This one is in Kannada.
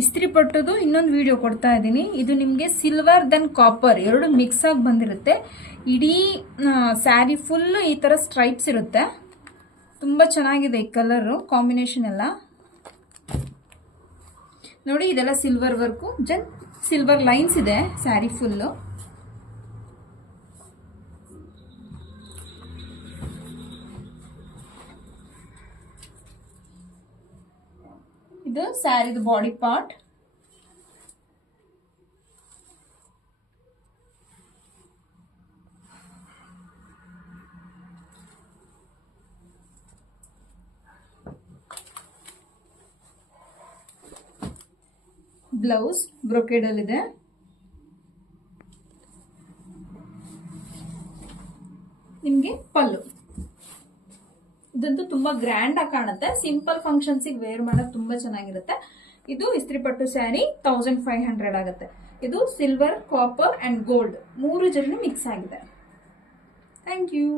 ಇಸ್ತ್ರಿ ಪಟ್ಟುದು ಇನ್ನೊಂದು ವಿಡಿಯೋ ಕೊಡ್ತಾ ಇದ್ದೀನಿ. ಇದು ನಿಮಗೆ ಸಿಲ್ವರ್ ದೆನ್ ಕಾಪರ್ ಎರಡು ಮಿಕ್ಸ್ ಆಗಿ ಬಂದಿರುತ್ತೆ. ಇಡೀ ಸ್ಯಾರಿ ಫುಲ್ ಈ ತರ ಸ್ಟ್ರೈಪ್ಸ್ ಇರುತ್ತೆ. ತುಂಬಾ ಚೆನ್ನಾಗಿದೆ ಈ ಕಲರ್ ಕಾಂಬಿನೇಷನ್ ಎಲ್ಲ ನೋಡಿ. ಇದೆಲ್ಲ ಸಿಲ್ವರ್ ವರ್ಕು, ಸಿಲ್ವರ್ ಲೈನ್ಸ್ ಇದೆ ಸ್ಯಾರಿ ಫುಲ್ಲು. ಇದು ಸ್ಯಾರಿದು ಬಾಡಿ ಪಾರ್ಟ್. ಬ್ಲೌಸ್ ಬ್ರೊಕೇಡ್ ಅಲ್ಲಿ ಇದೆ. ನಿಮ್ಗೆ ಪಲ್ಲು. ಇದಂತೂ ತುಂಬಾ ಗ್ರ್ಯಾಂಡ್ ಆಗಿ ಕಾಣುತ್ತೆ. ಸಿಂಪಲ್ ಫಂಕ್ಷನ್ಸ್ ವೇರ್ ಮಾಡೋದು ತುಂಬಾ ಚೆನ್ನಾಗಿರುತ್ತೆ. ಇದು ಇಸ್ತ್ರಿ ಪಟ್ಟು ಸ್ಯಾರಿ 1500 ಆಗುತ್ತೆ. ಇದು ಸಿಲ್ವರ್, ಕಾಪರ್ ಅಂಡ್ ಗೋಲ್ಡ್ ಮೂರು ಜರಿ ಮಿಕ್ಸ್ ಆಗಿದೆ. Thank you.